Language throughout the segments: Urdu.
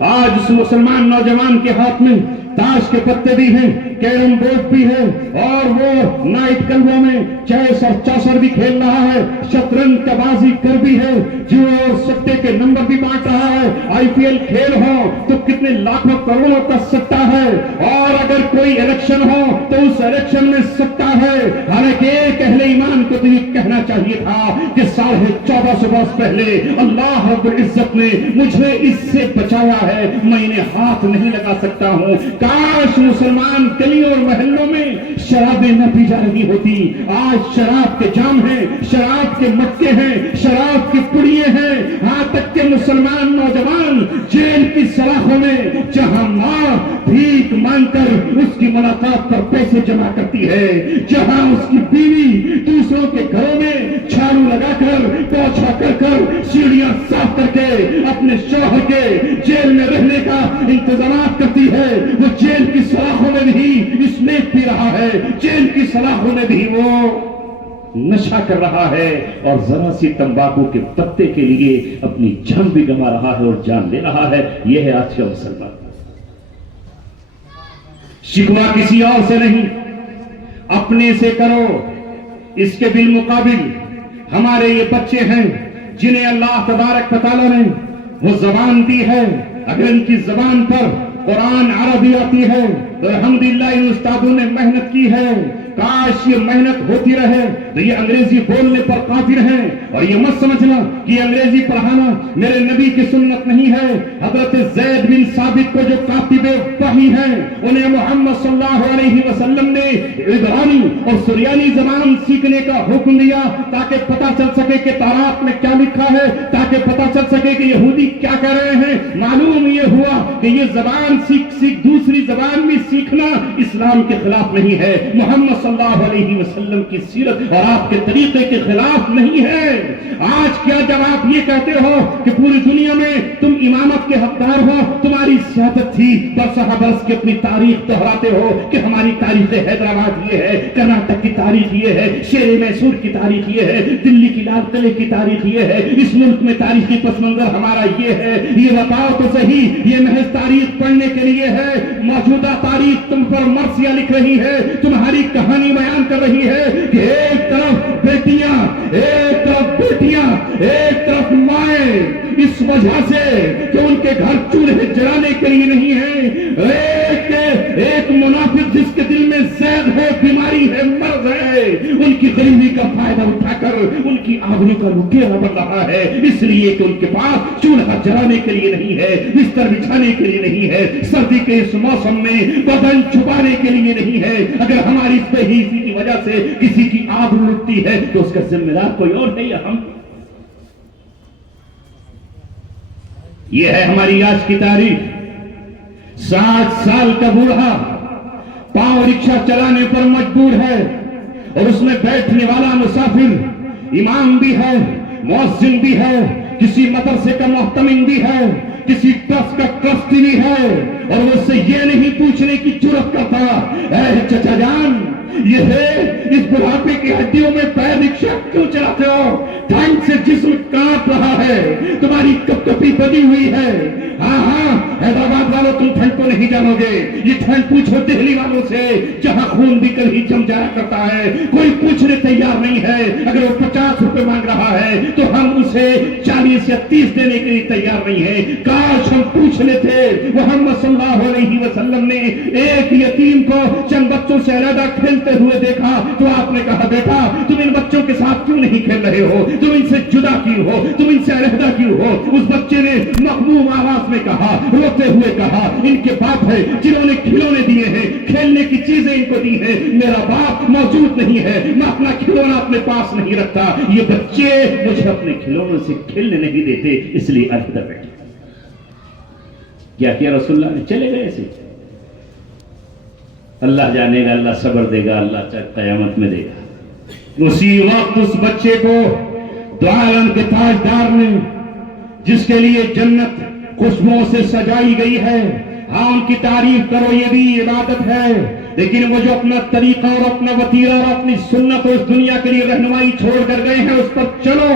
آج اس مسلمان نوجوان کے ہاتھ میں تاش کے پتے بھی ہیں، کیرم بورڈ بھی ہے، اور وہ نائٹ کلبوں میں چیس اور چوسر بھی کھیل رہا ہے، شطرنج کا بازی کر بھی ہے، جو اور سٹے کے نمبر بھی بانٹ رہا ہے۔ آئی پی ایل کھیل ہو تو کتنے لاکھوں کروڑوں کا سٹا ہے، اور اگر کوئی الیکشن ہو تو اس الیکشن میں سٹا ہے۔ حالانکہ ایک اہل ایمان کو تو یہ کہنا چاہیے تھا کہ 1450 برس پہلے اللہ رب العزت نے مجھے اس سے بچایا ہے، میں انہیں ہاتھ نہیں لگا سکتا ہوں۔ کاش مسلمان گلیوں اور محلوں میں شرابیں نہ پی جا رہی ہوتی۔ آج شراب کے جام ہیں، شراب کے مٹکے ہیں، شراب کی پڑیے ہیں، ہاں تک کہ مسلمان نوجوان جیل کی سلاخوں میں جہاں ماں بھیک مانگ کر اس کی ملاقات پر پیسے جمع کرتی ہے، جہاں اس کی بیوی دوسروں کے گھروں میں جھاڑو لگا کر پوچھا کر کر سیڑھیاں صاف کر کے اپنے شوہر کے جیل میں رہنے کا انتظامات کرتی ہے، وہ جیل کی سلاخوں میں بھی اسمیک پی رہا ہے، جیل کی سلاخوں میں بھی وہ نشہ کر رہا ہے، اور ذرا سی تمباکو کے پتے کے لیے اپنی جان بھی گنوا رہا ہے اور جان لے رہا ہے۔ یہ ہے آج کا مسلمان۔ شکوہ کسی اور سے نہیں، اپنے سے کرو۔ اس کے بالمقابل ہمارے یہ بچے ہیں جنہیں اللہ تبارک و تعالیٰ نے وہ زبان دی ہے، اگر ان کی زبان پر قرآن عربی آتی ہے تو الحمدللہ ان استادوں نے محنت کی ہے۔ کاش یہ محنت ہوتی رہے تو یہ انگریزی بولنے پر قادر ہیں، اور یہ مت سمجھنا کہ یہ انگریزی پڑھانا میرے نبی کی سنت نہیں ہے۔ حضرت زید بن ثابت کو جو کاتب وحی ہیں انہیں محمد صلی اللہ علیہ وسلم نے عبرانی اور سریانی زبان سیکھنے کا حکم دیا تاکہ پتہ چل سکے کہ تورات میں کیا لکھا ہے، تاکہ پتہ چل سکے کہ یہودی کیا کہہ رہے ہیں۔ معلوم یہ ہوا کہ یہ زبان سیکھ دوسری زبان بھی سیکھنا اسلام کے خلاف نہیں ہے، محمد صلی اللہ علیہ وسلم کی سیرت اور آپ کے طریقے کے خلاف نہیں ہے۔ آج کیا جب آپ یہ کہتے ہو کہ پوری دنیا میں تم امامت کے حقدار ہو، تمہاری سیادت تھی، برسہ برس کی اپنی تاریخ دہراتے ہو کہ ہماری تاریخ حیدرآباد یہ ہے، کرناٹک کی تاریخ یہ ہے، شیر میسور کی تاریخ یہ ہے، دلی کی لال قلعے کی تاریخ یہ ہے، اس ملک میں تاریخی پس منظر ہمارا یہ ہے۔ یہ بتاؤ تو صحیح، یہ محض تاریخ پڑھنے کے لیے ہے؟ موجودہ تاریخ تم پر مرثیہ لکھ رہی ہے، تمہاری کہانی بیان کر رہی ہے کہ ایک طرف بیٹیاں، ایک طرف مائیں، اس وجہ سے کہ ان کے گھر چولہے جلانے کے لیے نہیں ہے، ایک منافق جس کے دل میں زیغ ہے، بیماری ہے، مرض ہے، ان کی غریبی کا فائدہ اٹھا کر ان کی آبرو کا لٹیرا بن رہا ہے، اس لیے کہ ان کے پاس چولہا جلانے کے لیے نہیں ہے، بستر بچھانے کے لیے نہیں ہے، سردی کے اس موسم میں بدن چھپانے کے لیے نہیں ہے۔ اگر ہماری اس بے حیثی کی وجہ سے کسی کی آبرو لٹتی ہے تو اس کا ذمہ دار کوئی اور ہے یا ہم؟ یہ ہے ہماری آج کی تاریخ۔ 60 سال کا بوڑھا پاؤں رکشہ چلانے پر مجبور ہے، اور اس میں بیٹھنے والا مسافر امام بھی ہے، مؤذن بھی ہے، کسی مدرسے کا محتمم بھی ہے، کسی ٹرسٹ کا ٹرسٹی بھی ہے، اور وہ اس سے یہ نہیں پوچھنے کی جرات کرتا اے چچا جان یہ ہے اس بڑھاپے کی ہڈیوں میں پیر رکشہ کیوں چلاتے ہو؟ ٹھنڈ سے جسم کانپ رہا ہے، تمہاری کپ کپی بنی ہوئی ہے۔ ہاں حیدرآباد والوں تم ٹھنڈ کو نہیں جانو گے، یہ ٹھنڈ پوچھو دہلی والوں سے جہاں خون بھی کل ہی جم جایا کرتا ہے۔ کوئی پوچھنے تیار نہیں ہے، اگر وہ 50 روپے مانگ رہا ہے تو ہم اسے 40 یا 30 دینے کے لیے تیار نہیں ہے۔ کاش ہم پوچھ لیتے۔ محمد صلی اللہ علیہ وسلم نے ایک یتیم کو چند بچوں سے علیحدہ کھیلتے ہوئے دیکھا تو آپ نے کہا بیٹا تم ان بچوں کے ساتھ کیوں نہیں کھیل رہے ہو، تم ان سے جدا کیوں ہو، تم ان سے علیحدہ کیوں ہو؟ اس بچے نے مغموم آواز میں کہا، روتے ہوئے کہا ان کے باپ ہے جنہوں نے کھلونے دیے ہیں، کھیلنے کی چیزیں ان کو دی ہیں، میرا باپ موجود نہیں ہے، میں اپنا کھلونا اپنے پاس نہیں رکھتا، یہ بچے مجھے اپنے کھلونوں سے کھیلنے نہیں دیتے، اس لیے علیحدہ بیٹھے۔ کیا کیا رسول اللہ نے؟ چلے گئے ایسے؟ اللہ جانے گا، اللہ صبر دے گا، اللہ قیامت میں دے گا۔ اسی وقت اس بچے کو دو عالم کے تاجدار نے، جس کے لیے جنت خوشبوؤں سے سجائی گئی ہے، ہاں ان کی تعریف کرو، یہ بھی عبادت ہے، لیکن وہ جو اپنا طریقہ اور اپنا وتیرہ اور اپنی سنت اور اس دنیا کے لیے رہنمائی چھوڑ کر گئے ہیں اس پر چلو۔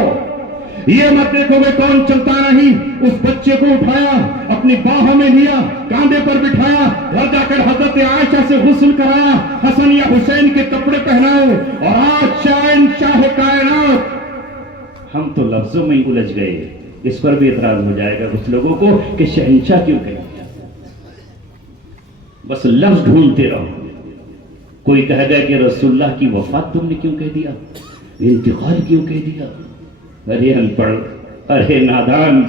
یہ مت دیکھو کہ کون چلتا نہیں، اس بچے کو اٹھایا، اپنی باہوں میں لیا، کاندھے پر بٹھایا، گھر جا کر حضرت عائشہ سے غسل کرایا، حسن یا حسین کے کپڑے پہنائے، اور آج شاہ کائنات۔ ہم تو لفظوں میں ہی الجھ گئے، اس پر بھی اعتراض ہو جائے گا کچھ لوگوں کو کہ شہنشاہ کیوں کہہ دیا، بس لفظ ڈھونڈتے رہو۔ کوئی کہے گا کہ رسول اللہ کی وفات تم نے کیوں کہہ دیا، انتقال کیوں کہہ دیا؟ ارے ان پڑھ، ارے نادان،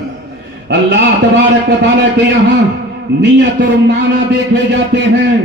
اللہ تبارک و تعالیٰ کے یہاں نیت اور معنی دیکھے جاتے ہیں۔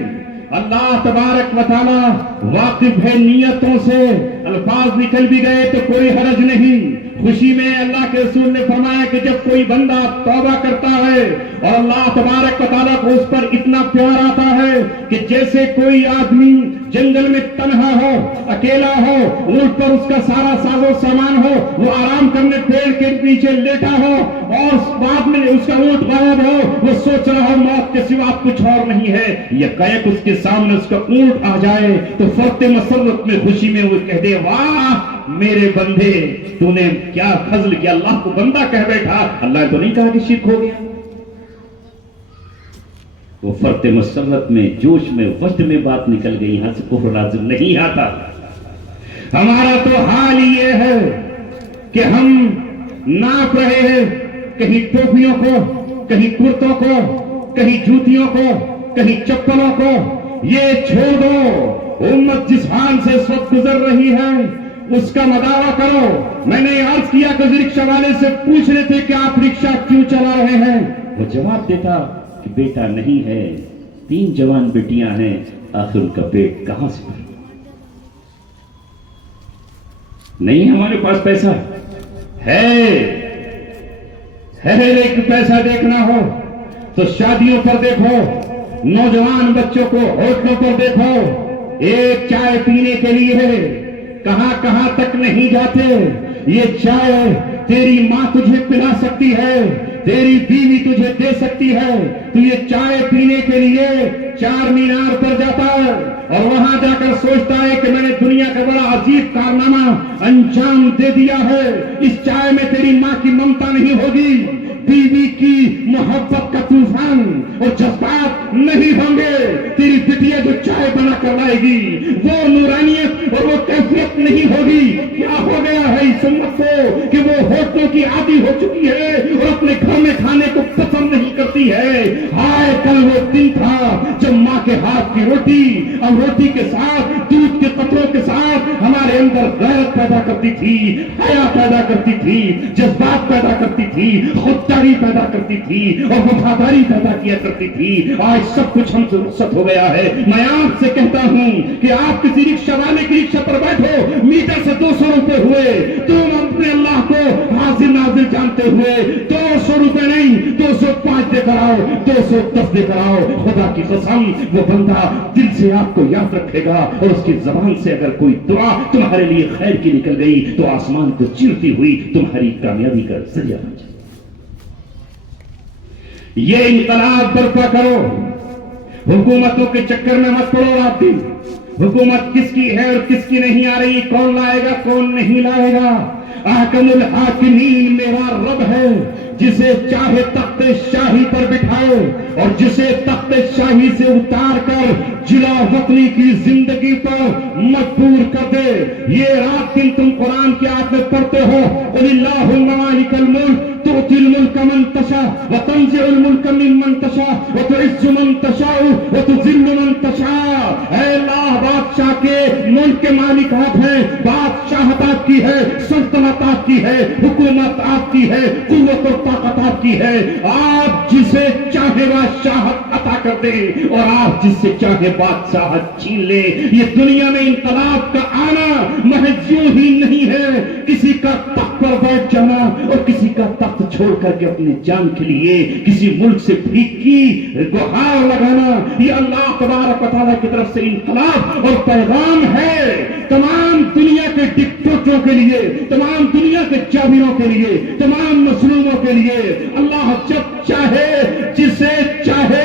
اللہ تبارک و تعالیٰ واقف ہے نیتوں سے، الفاظ نکل بھی گئے تو کوئی حرج نہیں۔ خوشی میں اللہ کے رسول نے فرمایا کہ جب کوئی بندہ توبہ کرتا ہے اور اللہ تبارک و تعالیٰ کو اس پر اتنا پیار آتا ہے کہ جیسے کوئی آدمی جنگل میں تنہا ہو، اکیلا ہو، اونٹ پر اس کا سارا ساز و سامان ہو، وہ آرام کرنے پیڑ کے نیچے لیٹا ہو اور بعد میں اس کا اونٹ غائب ہو، وہ سوچ رہا ہو موت کے سوا کچھ اور نہیں ہے، یکایک اس کے سامنے اس کا اونٹ آ جائے تو فرط مسرت میں خوشی میں وہ کہہ دے واہ میرے بندے تو نے کیا فضل کیا، اللہ کو بندہ کہہ بیٹھا، اللہ نے تو نہیں کہا کہ شرک ہو گیا۔ وہ فرط مسرت میں، جوش میں، وجد میں بات نکل گئی، یہاں سے کفر لازم نہیں آتا۔ ہمارا تو حال یہ ہے کہ ہم ناپ رہے ہیں، کہیں ٹوپیوں کو، کہیں کرتوں کو، کہیں جوتیوں کو، کہیں چپلوں کو، یہ چھوڑ دو۔ امت جس حال سے اس وقت گزر رہی ہے اس کا مداوع کرو۔ میں نے عرض کیا کہ رکشہ والے سے پوچھ رہے تھے کہ آپ رکشہ کیوں چلا رہے ہیں، وہ جواب دیتا کہ بیٹا نہیں ہے، 3 جوان بیٹیاں ہیں، آخر ان کا پیٹ کہاں سے بھرے؟ نہیں ہمارے پاس پیسہ ہے لیکن پیسہ دیکھنا ہو تو شادیوں پر دیکھو، نوجوان بچوں کو ہوٹلوں پر دیکھو، ایک چائے پینے کے لیے کہاں کہاں تک نہیں جاتے۔ یہ چائے تیری ماں تجھے پلا سکتی ہے، تیری بیوی تجھے دے سکتی ہے، تو یہ چائے پینے کے لیے 4 مینار پر جاتا ہے اور وہاں جا کر سوچتا ہے کہ میں نے دنیا کا بڑا عجیب کارنامہ انجام دے دیا ہے۔ اس چائے میں تیری ماں کی ممتا نہیں ہوگی، بیوی کی محبت کا طوفان اور جذبات نہیں ہوں گے، تیری بٹیا جو چائے بنا کر لائے گی وہ نورانیت اور وہ کیفیت نہیں ہوگی۔ کیا ہو گیا ہے اس امت کو کہ وہ ہوٹلوں کی عادی ہو چکی ہے اور اپنے گھر میں کھانے کو پسند نہیں کرتی ہے۔ ہائے کل وہ دن تھا جب ماں کے ہاتھ کی روٹی اور روٹی کے ساتھ دودھ کے قطروں کے ساتھ ہمارے اندر غیرت پیدا کرتی تھی، حیا پیدا کرتی تھی، جذبات پیدا کرتی تھی، خودداری پیدا کرتی تھی اور وفاداری پیدا کیا کرتی تھی۔ آج سب کچھ ہم سے رخصت ہو گیا ہے۔ میں آپ سے کہتا ہوں کہ آپ کسی رکشہ والے کی رکشہ پر بیٹھو، میٹر سے 200 روپے ہوئے، تم اپنے اللہ کو حاضر ناظر جانتے ہوئے 200 روپے نہیں 205 دے کر آؤ، 210 دے کر آؤ۔ خدا کی قسم وہ بندہ دل سے آپ کو یاد رکھے گا اور اس کی زبان سے اگر کوئی دعا تمہارے لیے خیر کی نکل گئی تو آسمان کو چیرتی ہوئی تمہاری کامیابی کا ذریعہ بن جائے۔ یہ انقلاب برپا کرو، حکومتوں کے چکر میں مت پڑو۔ آپ بھی حکومت کس کی ہے اور کس کی نہیں آ رہی، کون لائے گا کون نہیں لائے گا۔ احکم الحاکمین میرا رب ہے، جسے چاہے تخت شاہی پر بٹھائے اور جسے تخت شاہی سے اتار کر جلا وطنی کی زندگی پر مجبور کر دے۔ یہ رات دن تم قرآن کی آیت میں پڑھتے ہو قل اللہم مالک الملک تؤتی الملک من تشاء وتنزع الملک ممن تشاء وتعز من تشاء وتذل من تشاء۔ اے اللہ بادشاہ کے ملک کے مالک آپ ہیں، بادشاہت آپ کی ہے، سلطنت آپ کی ہے، حکومت آپ کی ہے، قوت اور طاقت آپ کی ہے۔ آپ جسے چاہے بادشاہت عطا کر دے اور آپ جس سے چاہے بادشاہت چھین لے۔ یہ دنیا میں انقلاب کا آنا محض یوں ہی نہیں ہے، کسی کا تخت پر بیٹھ جانا اور کسی کا تخت چھوڑ کر کے اپنی جان کے لیے کسی ملک سے بھیک کی گہار لگانا، یہ اللہ تبارک و تعالیٰ کی طرف سے انقلاب اور پیغام ہے تمام دنیا کے ڈکٹیٹروں کے لیے، تمام دنیا کے جابروں کے لیے، تمام مظلوموں کے لیے۔ اللہ جب چاہے جسے چاہے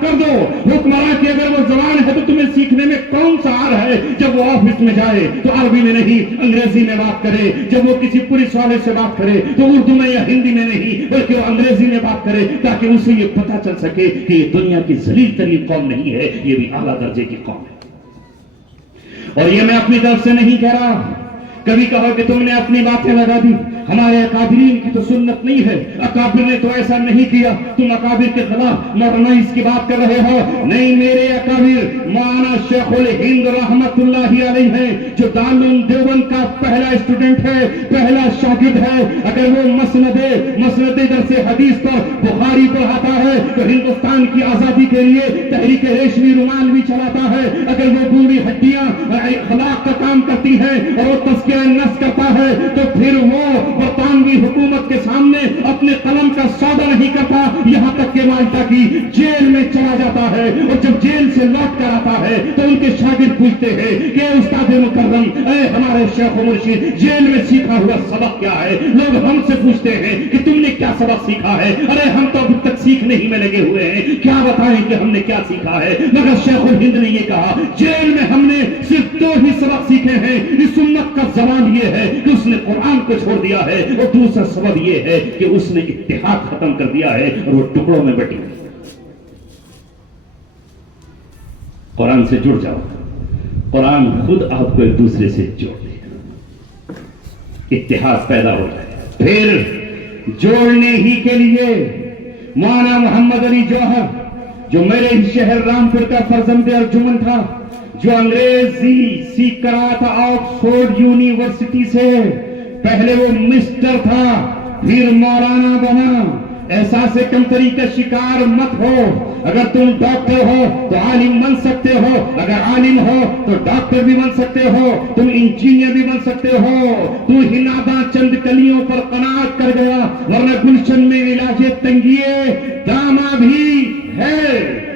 کر دو. حکمراں کی اگر وہ زبان ہے تو تمہیں سیکھنے میں کون سا عار ہے؟ جب وہ آفس میں جائے تو عربی میں نہیں انگریزی میں بات کرے. جب وہ کسی پولیس والے سے بات کرے تو اردو میں یا ہندی میں نہیں بلکہ وہ انگریزی میں بات کرے، تاکہ اسے یہ پتہ چل سکے کہ یہ دنیا کی ذلیل ترین قوم نہیں ہے، یہ بھی اعلیٰ درجے کی قوم ہے. اور یہ میں اپنی طرف سے نہیں کہہ رہا. کبھی کہو کہ تم نے اپنی باتیں لگا دی. ہمارے اکابرین کی تو سنت نہیں ہے، اکابر نے تو ایسا نہیں کیا. تم اکابر کے خلاف ماڈرنائز کی بات کر رہے ہو. نہیں، میرے اکابر مولانا شیخ الہند رحمت اللہ علیہ ہیں، جو دارالعلوم دیوبند کا پہلا اسٹوڈنٹ ہے، پہلا شاگرد ہے. اگر وہ مسند درس حدیث پر بخاری پڑھاتا ہے تو ہندوستان کی آزادی کے لیے تحریک ریشمی رومال بھی چلاتا ہے. اگر وہ بوڑھی ہڈیاں اخلاق کا کام کرتی ہے اور وہ تزکیہ نفس کرتا ہے تو پھر وہ برطانوی حکومت کے سامنے اپنے قلم کا سودا نہیں کرتا، یہاں تک کہ مالٹا کی جیل میں چلا جاتا ہے. اور جب جیل سے لوٹ کر آتا ہے تو ان کے شاگرد پوچھتے ہیں کہ استاد مکرم، اے ہمارے شیخ و مرشد، جیل میں سیکھا ہوا سبق کیا ہے؟ لوگ ہم سے پوچھتے ہیں کہ تم نے کیا سبق سیکھا ہے؟ ارے ہم تو اب تک سیکھنے ہی میں لگے ہوئے ہیں، کیا بتائیں کہ ہم نے کیا سیکھا ہے؟ مگر شیخ الہند نے یہ کہا، جیل میں ہم نے صرف 2 ہی سبق سیکھے ہیں. اس امت کا زوال یہ ہے کہ اس نے قرآن کو چھوڑ دیا ہے، اور دوسرا سبب یہ ہے کہ اس نے اتحاد ختم کر دیا ہے اور وہ ٹکڑوں میں بٹی. قرآن سے جڑ جاؤ، قرآن خود آپ کو ایک دوسرے سے جوڑ دے گا، اتحاد پیدا ہو جائے. پھر جوڑنے ہی کے لیے مولانا محمد علی جوہر، جو میرے شہر رامپور کا فرزند ارجمن تھا، جو انگریزی سیکھ رہا تھا آکسفورڈ یونیورسٹی سے، پہلے وہ مسٹر تھا پھر مولانا بنا. احساس کمتری کا شکار مت ہو. اگر تم ڈاکٹر ہو تو عالم بن سکتے ہو، اگر عالم ہو تو ڈاکٹر بھی بن سکتے ہو، تم انجینئر بھی بن سکتے ہو. تو ہنادا چند کلیوں پر قناعت کر گیا، ورنہ گلشن میں علاج تنگیے داما بھی ہے.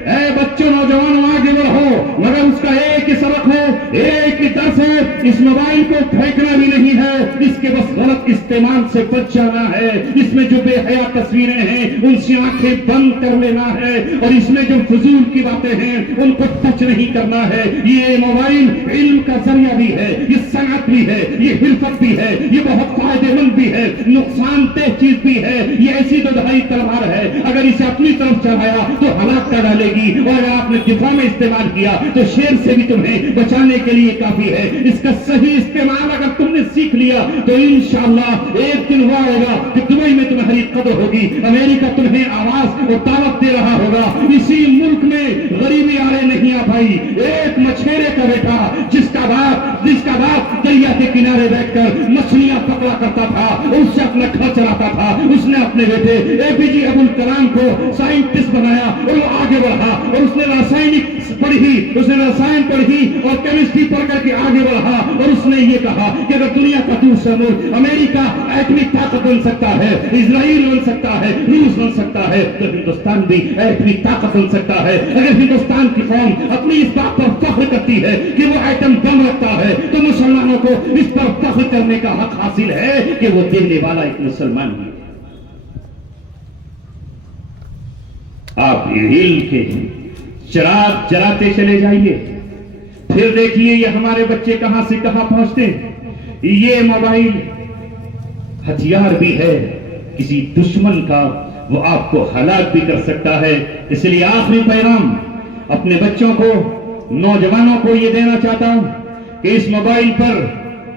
اے بچوں، نوجوانوں، آگے بڑھو، مگر اس کا ایک ہی سبق ہے، ایک ہی درس ہے. اس موبائل کو پھینکنا بھی نہیں ہے، اس کے بس غلط استعمال سے بچ جانا ہے. اس میں جو بے حیا تصویریں ہیں ان سے آنکھیں بند کر لینا ہے، اور اس میں جو فضول کی باتیں ہیں ان کو ٹچ نہیں کرنا ہے. یہ موبائل علم کا ذریعہ بھی ہے، یہ صنعت بھی ہے، یہ حرفت بھی ہے، یہ بہت فائدے مند بھی ہے، نقصان دہ چیز بھی ہے. یہ ایسی دودھائی تلوار ہے، اگر اسے اپنی طرف چلایا تو ہلاک کر ڈالے گی، اور اگر آپ نے دفاع میں استعمال کیا تو شیر سے بھی تمہیں بچانے کے لیے کافی ہے. اس کا صحیح استعمال اگر تم نے سیکھ لیا تو انشاءاللہ ایک دن وہ آئے گا کہ دبئی میں تمہاری قدر ہوگی، امریکہ تمہیں آواز اور دعوت دے رہا ہوگا. اسی ملک میں غریبی آڑے نہیں آ پائی. ایک مچھیرے کا بیٹا جس کا باپ دریا کے کنارے بیٹھ کر مچھلیاں پکڑا کرتا تھا، اس سے اپنا گھر چلاتا تھا، اس نے اپنے بیٹے اے پی جے عبد الکلام کو سائنٹسٹ بنایا اور وہ آگے بڑھا. اور اس نے رسائن پڑھی اور کیمسٹری پڑھ کر کے آگے بڑھا، اور اس نے یہ کہا کہ اگر دنیا کا دوسرا ملک امریکہ ایٹمی طاقت بن سکتا ہے، اسرائیل بن سکتا ہے، روس بن سکتا ہے، تو ہندوستان بھی ایٹمی طاقت بن سکتا ہے. اگر ہندوستان کی قوم اپنی اس بات پر فخر کرتی ہے کہ وہ ایٹم بم رکھتا ہے تو مسلمانوں کو اس پر فخر کرنے کا حق حاصل ہے کہ وہ دینے والا ایک مسلمان ہی ہے. آپ علم کے چراغ جلاتے چلے جائیے، پھر دیکھیے یہ ہمارے بچے کہاں سے کہاں پہنچتے ہیں. یہ موبائل ہتھیار بھی ہے کسی دشمن کا، وہ آپ کو ہلاک بھی کر سکتا ہے. اس لیے آخری پیغام اپنے بچوں کو، نوجوانوں کو یہ دینا چاہتا ہوں کہ اس موبائل پر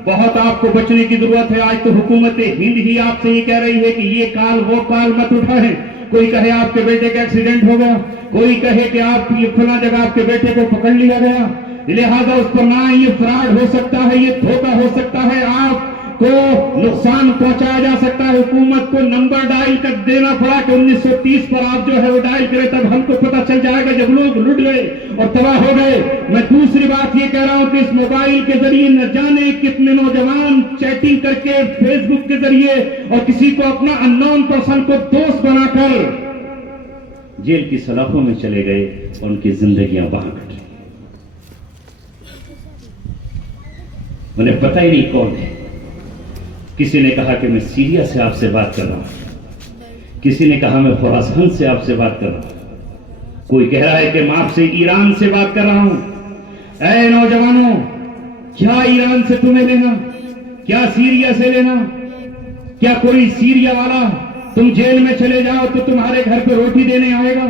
بہت آپ کو بچنے کی ضرورت ہے. آج تو حکومت ہند ہی آپ سے یہ کہہ رہی ہے کہ یہ کال وہ کال مت اٹھائیں. کوئی کہے آپ کے بیٹے کا ایکسیڈنٹ ہو گیا، کوئی کہے کہ آپ فلاں جگہ آپ کے بیٹے کو پکڑ لیا گیا، لہذا اس پر نہ یہ فراڈ ہو سکتا ہے، یہ دھوکہ ہو سکتا ہے، آپ کو نقصان پہنچایا جا سکتا ہے. حکومت کو نمبر ڈائل کر دینا پڑا کہ 1930 پر آپ جو ہے وہ ڈائل کرے، تب ہم کو پتہ چل جائے گا جب لوگ لٹ گئے اور تباہ ہو گئے. میں دوسری بات یہ کہہ رہا ہوں کہ اس موبائل کے ذریعے نہ جانے کتنے نوجوان چیٹنگ کر کے فیس بک کے ذریعے اور کسی کو اپنا اننون پرسن کو دوست بنا کر جیل کی سلاخوں میں چلے گئے اور ان کی زندگیاں وہاں کٹ رہی. انہیں پتہ ہی نہیں کون ہے. کسی نے کہا کہ میں سیریا سے آپ سے بات کر رہا ہوں. کسی نے کہا میں خراسان سے آپ سے بات کر رہا ہوں، کوئی کہہ رہا ہے کہ میں آپ سے ایران سے بات کر رہا ہوں۔ اے نوجوانوں، کیا ایران سے تمہیں لینا؟ کیا سیریا سے لینا؟ کیا کوئی سیریا والا تم جیل میں چلے جاؤ تو تمہارے گھر پہ روٹی دینے آئے گا؟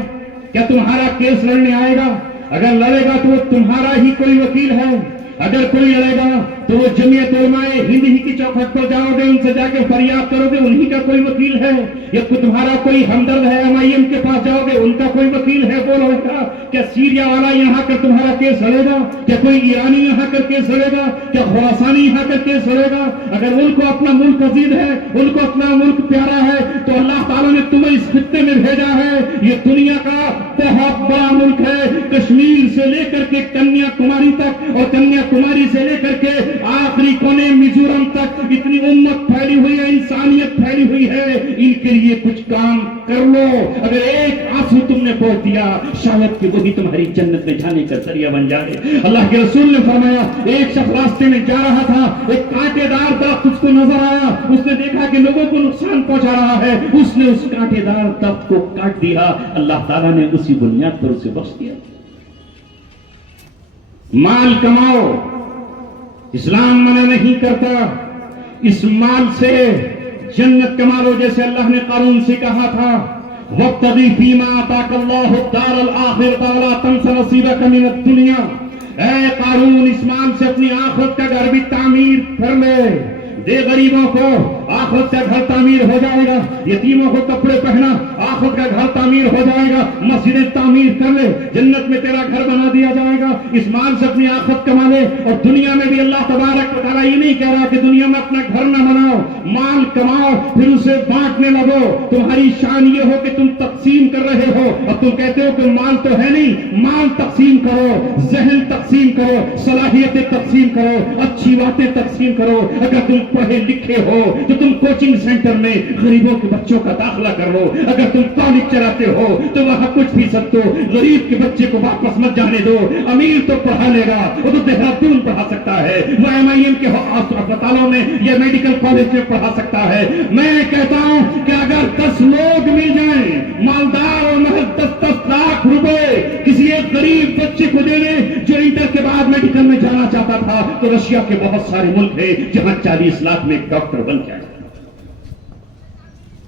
کیا تمہارا کیس لڑنے آئے گا؟ اگر لڑے گا تو وہ تمہارا ہی کوئی وکیل ہے، اگر کوئی لڑے گا تو وہ جمعیت علماء ہند ہی کی چوکھٹ پر جاؤ گے، ان سے جا کے فریاد کرو گے، انہی کا کوئی وکیل ہے۔ یا تمہارا کوئی ہمدرد ہے MIM کے پاس جاؤ گے، ان کا کوئی وکیل ہے، وہ لڑے گا۔ کیا سیریا والا یہاں کر تمہارا کیس لڑے گا؟ کیا کوئی ایرانی یہاں کر کیس لڑے گا؟ کیا خراسانی یہاں کر کیس لڑے گا؟ اگر ان کو اپنا ملک عزیز ہے، ان کو اپنا ملک پیارا ہے، تو اللہ تعالیٰ نے تمہیں اس خطے میں بھیجا ہے۔ یہ دنیا کا بہت بڑا ملک ہے، کشمیر سے لے کر کے کنیا کماری تک، اور کنیا کماری سے لے کر کے آخری کونے میزورم تک اتنی امت پھیلی ہوئی ہے، انسانیت پھیلی ہوئی ہے۔ ان کے لیے کچھ کام کر لو۔ اگر ایک آنسو تم نے بہہ دیا، شاید کہ وہی تمہاری جنت میں جانے کا ذریعہ بن جائے۔ اللہ کے رسول نے فرمایا، ایک شخص راستے میں جا رہا تھا، ایک کانٹے دار درخت اس کو نظر آیا، اس نے دیکھا کہ لوگوں کو نقصان پہنچا رہا ہے، اس نے اس کانٹے دار درخت کو کاٹ دیا۔ اللہ تعالیٰ نے اسی بنیاد پر اسے بخش دیا۔ مال کماؤ، اسلام منع نہیں کرتا، اس مال سے جنت کما لو، جیسے اللہ نے قارون سے کہا تھا، وَابْتَغِ فِيمَا آتَاكَ اللَّهُ الدَّارَ الْآخِرَةَ وَلَا تَنْسَ نَصِيبَكَ مِنَ الدُّنْيَا۔ اے قارون، اس مال سے اپنی آخرت کا گھر بھی تعمیر کر لے، دے غریبوں کو، آخرت کا گھر تعمیر ہو جائے گا۔ یتیموں کو کپڑے پہنا، آخرت کا گھر تعمیر ہو جائے گا۔ مسجدیں تعمیر کر لے، جنت میں تیرا گھر بنا دیا جائے گا۔ اس مال سے اپنی آخرت کما لے، اور دنیا میں بھی اللہ تبارک و تعالیٰ یہ نہیں کہہ رہا کہ دنیا میں اپنا گھر نہ بناؤ، مال کماؤ پھر اسے بانٹنے لگو۔ تمہاری شان یہ ہو کہ تم تقسیم کر رہے ہو، اور تم کہتے ہو کہ مال تو ہے نہیں، مال تقسیم کرو، ذہن تقسیم کرو، صلاحیتیں تقسیم کرو، اچھی باتیں تقسیم کرو۔ اگر تم پڑھے لکھے ہو تو تم کوچنگ سینٹر میں غریبوں کے بچوں کا داخلہ کر لو۔ اگر تم کالج چلاتے ہو تو وہاں کچھ فیصد تو غریب کے بچے کو واپس مت جانے دو۔ امیر تو پڑھا لے گا، وہ تو دہرادون پڑھا سکتا ہے، وہ MIM کے اسپتالوں میں یا میڈیکل کالج میں پڑھا سکتا ہے۔ میں کہتا ہوں کہ اگر 10 لوگ مل جائیں مالدار اور محض 10 لاکھ روپے کسی ایک غریب بچے کو دے دیں جو انٹر کے بعد میڈیکل میں جانا چاہتا تھا، تو رشیا کے بہت سارے ملک ہیں جہاں 40 لاکھ میں ایک ڈاکٹر بن جائے۔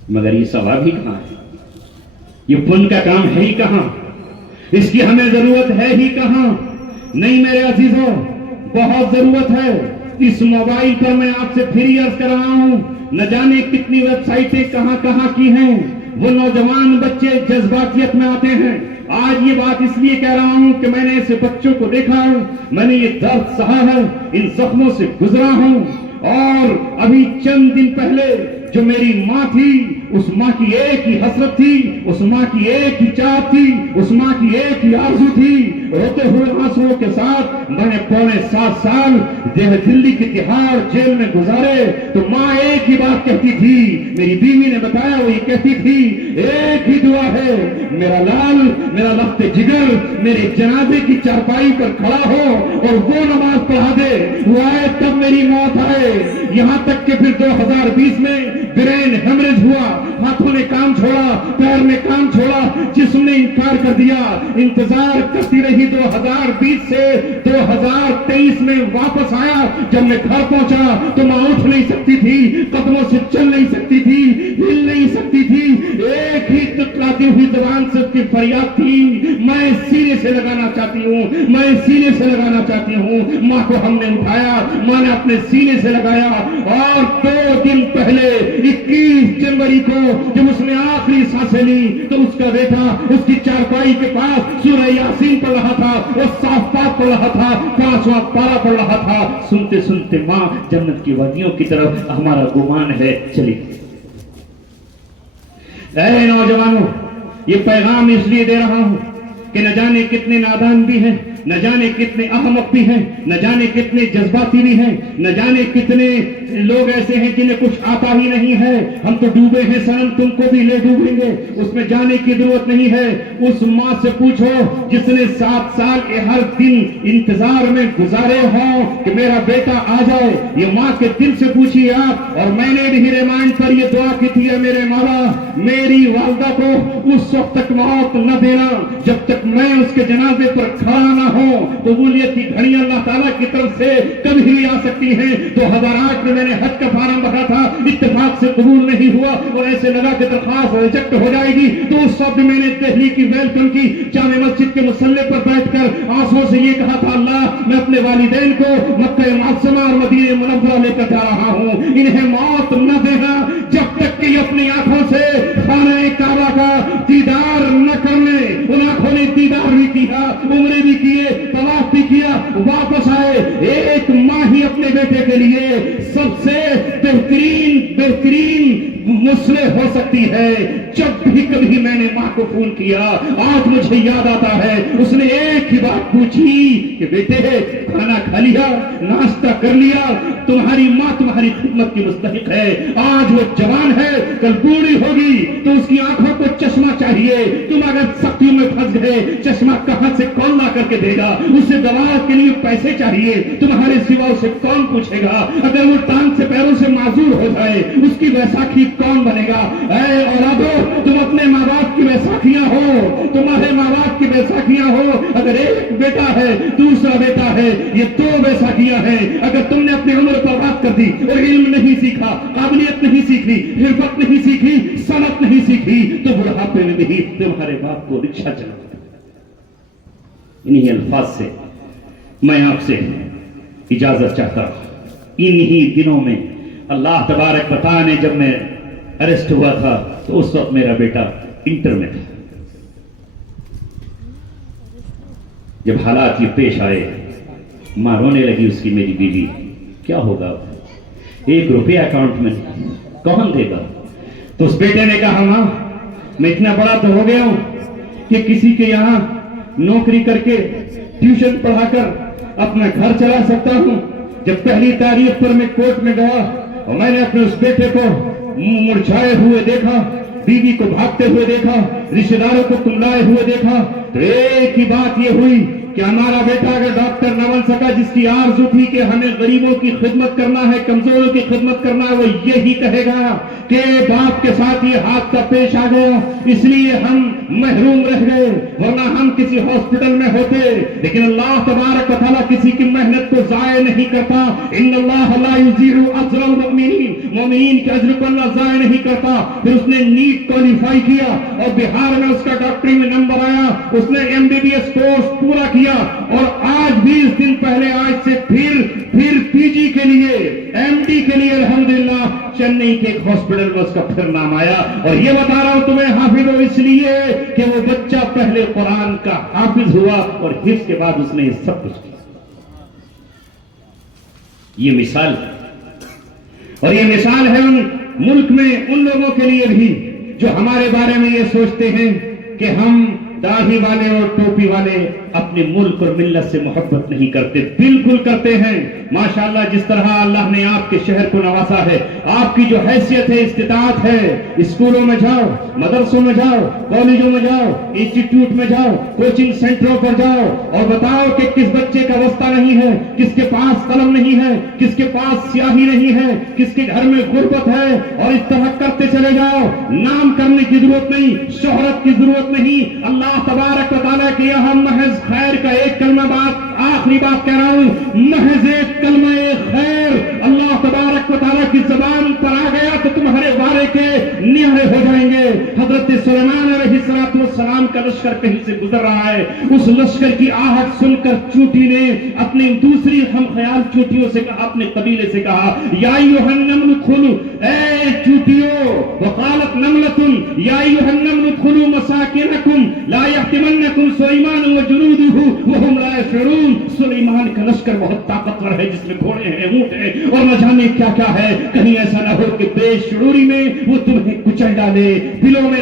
مگر یہ ثواب ہی کہاں ہے؟ یہ پن کا کام ہے ہی کہاں؟ اس کی ہمیں ضرورت ہے ہی کہاں؟ نہیں میرے عزیزوں، بہت ضرورت ہے۔ اس موبائل پر میں آپ سے پھر عرض کر رہا ہوں، نہ جانے کتنی ویب سائٹیں کہاں کہاں کی ہیں۔ وہ نوجوان بچے جذباتیت میں آتے ہیں۔ آج یہ بات اس لیے کہہ رہا ہوں کہ میں نے ایسے بچوں کو دیکھا ہے، میں نے یہ درد سہا ہے، ان زخموں سے گزرا ہوں۔ اور ابھی چند دن پہلے جو میری ماں تھی، اس ماں کی ایک ہی حسرت تھی، اس ماں کی ایک ہی چاہت تھی، اس ماں کی ایک ہی آرزو تھی۔ روتے ہوئے آنسوؤں کے ساتھ میں نے 7.25 سال دلی کی تہاڑ جیل میں گزارے، تو ماں ایک ہی بات کہتی تھی، میری بیوی نے بتایا، وہ یہ کہتی تھی، ایک ہی دعا ہے، میرا لال، میرا لخت جگر میرے جنازے کی چارپائی پر کھڑا ہو اور وہ نماز پڑھا دے، وہ آئے تب میری موت آئے۔ یہاں تک کہ پھر 2020 میں برین ہیمریج ہوا، ہاتھوں نے کام چھوڑا، پیر نے کام چھوڑا، جسم نے انکار کر دیا۔ انتظار کرتی رہی 2020 سے 2023 میں واپس آیا۔ جب میں گھر پہنچا تو ماں اٹھ نہیں سکتی تھی، قدموں سے چل نہیں سکتی تھی، ہل نہیں سکتی تھی، ایک ہی تتلاتی ہوئی زبان سے اس کی فریاد تھی، میں سینے سے لگانا چاہتی ہوں، میں سینے سے لگانا چاہتی ہوں۔ ماں کو ہم نے اٹھایا، ماں نے اپنے سینے سے لگایا، اور 2 دن پہلے 21 جنوری کو جب اس نے آخری سانسیں لی تو اس کا بیٹا اس کی چارپائی کے پاس سورہ یاسین پڑھ رہا تھا، وہ صافات پڑھ رہا تھا، 5واں پارہ پڑھ رہا تھا۔ سنتے سنتے ماں جنت کی وادیوں کی طرف ہمارا گمان ہے چلی گئی۔ نوجوانوں، یہ پیغام اس لیے دے رہا ہوں کہ نہ جانے کتنے نادان بھی ہیں نہ جانے کتنے احمق بھی ہیں، نہ جانے کتنے جذباتی بھی ہیں، نہ جانے کتنے لوگ ایسے ہیں جنہیں کچھ آتا ہی نہیں ہے. ہم تو ڈوبے ہیں صنم، تم کو بھی لے ڈوبیں گے، اس میں جانے کی ضرورت نہیں ہے. اس ماں سے پوچھو جس نے 7 سال ہر دن انتظار میں گزارے ہوں کہ میرا بیٹا آ جائے. یہ ماں کے دل سے پوچھیے آپ. اور میں نے بھی ریمائنڈ پر یہ دعا کی تھی، میرے مولا میری والدہ کو اس وقت تک موت نہ دینا جب تک میں اس کے جنازے پر کھڑا نہ ہوں. قبولیت کی گھڑیاں اللہ تعالیٰ کی طرف سے کبھی بھی آ سکتی ہیں. 2008 میں نے حج کا فارم بھرا تھا، اتفاق سے قبول نہیں ہوا اور ایسے لگا کہ درخواست ریجیکٹ ہو جائے گی. تو اس وقت میں نے دہلی کی ویلکم کی، جامع مسجد کے مصلی پر بیٹھ کر آنسوں سے یہ کہا تھا، اللہ میں اپنے والدین کو مکہ معظمہ اور مدینہ منورہ لے کر جا رہا ہوں، انہیں موت نہ دینا جب تک کہ اپنی آنکھوں سے خانہ کعبہ کا دیدار نہ کر لیں. ان آنکھوں نے دیدار بھی کیا، عمرے بھی کیے، طواف بھی کیا، واپس آئے. ایک ماں ہی اپنے بیٹے کے لیے سب سے بہترین مسلح ہو سکتی ہے. جب بھی کبھی میں نے ماں کو فون کیا، آج مجھے یاد آتا ہے، اس نے ایک ہی بات پوچھی کہ بیٹے کھانا کھا لیا، ناشتہ کر لیا، تمہاری ماں تمہاری خدمت کی مستحق ہے. آج وہ جوان ہے، کل بوڑھی ہوگی تو اس کی آنکھوں کو چشمہ چاہیے. تم اگر سختی میں پھنس گئے، چشمہ کہاں سے کون لا کر کے دے گا؟ اسے دوا کے لیے پیسے چاہیے، تمہارے سوا اسے کون پوچھے گا؟ اگر وہ ٹانگ سے پیروں سے معذور ہو جائے، اس کی بیساکھی کون بنے گا؟ اے اولادو، تم اپنے ماں باپ کی بیساکھیاں ہو، تمہارے ماں باپ کی بیساکھیاں ہو. اگر ایک بیٹا ہے، دوسرا بیٹا ہے، یہ 2 بیساکھیاں ہیں. اگر تم نے اپنی عمر پر بات کر دی اور علم نہیں سیکھا، قابلیت نہیں سیکھی، حرفت نہیں سیکھی، صنعت نہیں سیکھی، تو بڑھاپے میں بھی تمہارے باپ کو رکشہ چلانا. انہی الفاظ سے میں آپ سے اجازت چاہتا ہوں. انہی دنوں میں اللہ تبارک و تعالیٰ نے جب میں اریسٹ ہوا تھا تو اس وقت میرا بیٹا انٹر میں تھا. جب حالات یہ پیش آئے، ماں رونے لگی اس کی، میری بیوی، کیا ہوگا؟ 1 روپیہ اکاؤنٹ میں کون دے گا؟ تو اس بیٹے نے کہا، ماں میں اتنا بڑا تو ہو گیا ہوں کہ کسی کے یہاں نوکری کر کے ٹیوشن پڑھا کر اپنا گھر چلا سکتا ہوں. جب پہلی تاریخ پر میں کورٹ میں گیا اور میں نے اپنے اس بیٹے کو مرجھائے ہوئے دیکھا، بیوی کو بھاگتے ہوئے دیکھا، رشتہ داروں کو کملائے ہوئے دیکھا، تو ایک ہی بات یہ ہوئی کہ ہمارا بیٹا اگر ڈاکٹر نہ بن سکا، جس کی آرزو تھی کہ ہمیں غریبوں کی خدمت کرنا ہے، کمزوروں کی خدمت کرنا ہے، وہ یہی کہے گا کہ باپ کے ساتھ یہ حادثہ پیش آ گیا اس لیے ہم محروم رہ گئے، ورنہ ہم کسی ہاسپٹل میں ہوتے. لیکن اللہ تبارک و تعالیٰ کسی کی محنت کو ضائع نہیں کرتا. ان اللہ لا یضیع اجر المؤمنین، مومنین کے اجر کو اللہ ضائع نہیں کرتا. پھر اس نے نیٹ کوالیفائی کیا اور بہار میں اس کا ڈاکٹری میں نمبر آیا، اس نے MBBS کورس پورا کیا اور آج 20 دن پہلے آج سے پھر PG کے لیے، MD کے لیے الحمدللہ چنئی کے ایک ہاسپٹل میں اس کا پھر نام آیا. اور یہ بتا رہا ہوں تمہیں حافظ ہو اس لیے کہ وہ بچہ پہلے قرآن کا حافظ ہوا اور حفظ کے بعد اس نے یہ سب کچھ کیا. یہ مثال ہے، اور یہ مثال ہے ان ملک میں ان لوگوں کے لیے بھی جو ہمارے بارے میں یہ سوچتے ہیں کہ ہم داڑھی والے اور ٹوپی والے اپنے ملک اور ملت سے محبت نہیں کرتے. بالکل کرتے ہیں. ماشاءاللہ جس طرح اللہ نے آپ کے شہر کو نوازا ہے، آپ کی جو حیثیت ہے، استطاعت ہے، اسکولوں میں جاؤ، مدرسوں میں جاؤ، کالجوں میں جاؤ، انسٹیٹیوٹ میں جاؤ، کوچنگ سینٹروں پر جاؤ اور بتاؤ کہ کس بچے کا واسطہ نہیں ہے، کس کے پاس قلم نہیں ہے، کس کے پاس سیاہی نہیں ہے، کس کے گھر میں غربت ہے، اور اس طرح کرتے چلے جاؤ. نام کرنے کی ضرورت نہیں، شہرت کی ضرورت نہیں. اللہ تبارک و تعالیٰ کے یہاں محض خیر کا ایک کلمہ، بات آخری بات کہہ رہا ہوں، محض ایک کلمہ خیر اللہ تبارک و تعالیٰ کی زبان پر آ گیا تو تمہارے وعدے کے نیارے ہو جائیں گے. حضرت سلیمان علیہ السلام کا لشکر کہیں سے گزر رہا ہے. اس لشکر کی آہٹ سن کر چونٹی نے اپنی دوسری ہم خیال چونٹیوں سے کہا، اپنے قبیلے سے کہا، یا ایھا النمل ادخلوا، اے چونٹیوں، وقالت نملۃ یا ایھا النمل ادخلوا مساکنکم لا یحطمنکم سلیمان وجنودہ وہم لا یشعرون. سلیمان کا لشکر بہت طاقتور ہے، جس میں گھوڑے ہیں، اونٹ ہیں اور نہ جانے کیا کیا ہے. کہیں ایسا نہ ہو کہ بے شعوری میں وہ تمہیں کچل ڈالے، دلوں میں